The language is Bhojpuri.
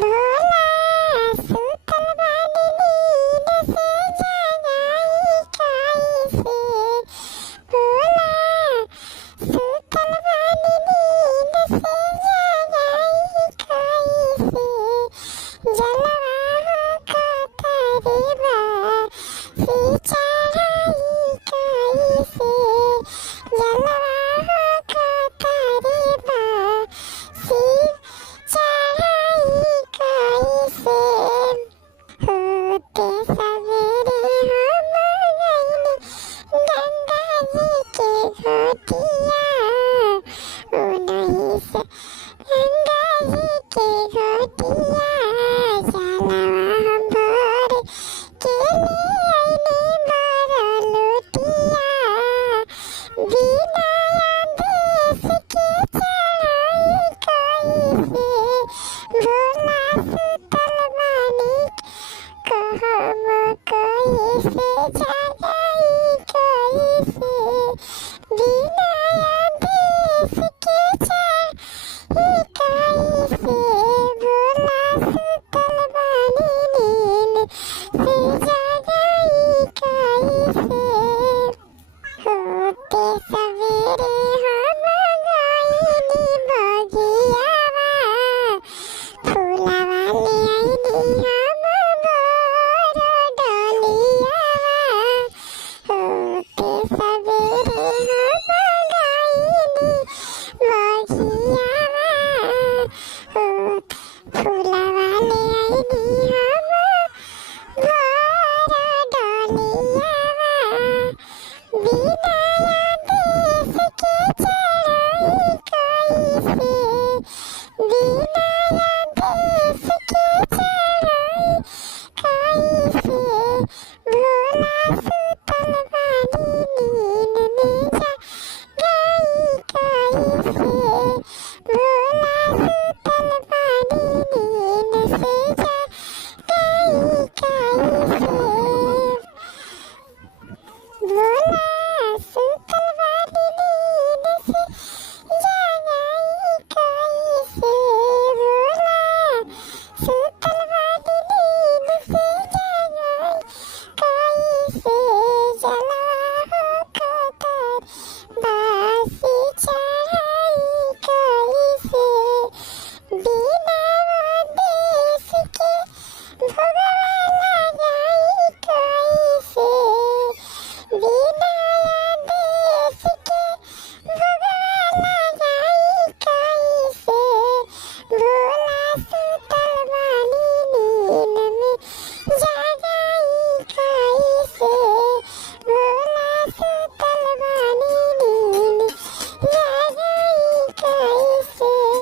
भोला सुतल बानी नींद से जगाई कैसे। भोला सुतल बानी नींद से जगाई कैसे। जलवा कतरे बासी चढ़ाई कैसे। जलवा कतरे बासी चढ़ाई कैसे। होते सवेरे हम गइनी गंगा जी के घाटिया। ओनही से गंगा जी के घाटिया जलवा हम भर के ले आइनी बड़ा लोटिया। बिना आदेश के चढ़ाई कैसे। भोला सुतल बानी कहम कैसे जगाई कैसे। बिना आदेश के चढ़ाई कैसे। भोला सुतल बानी नींद से जगाई कैसे। होते सवेरे हम गइनी बगियावा फूलवा ले आइनी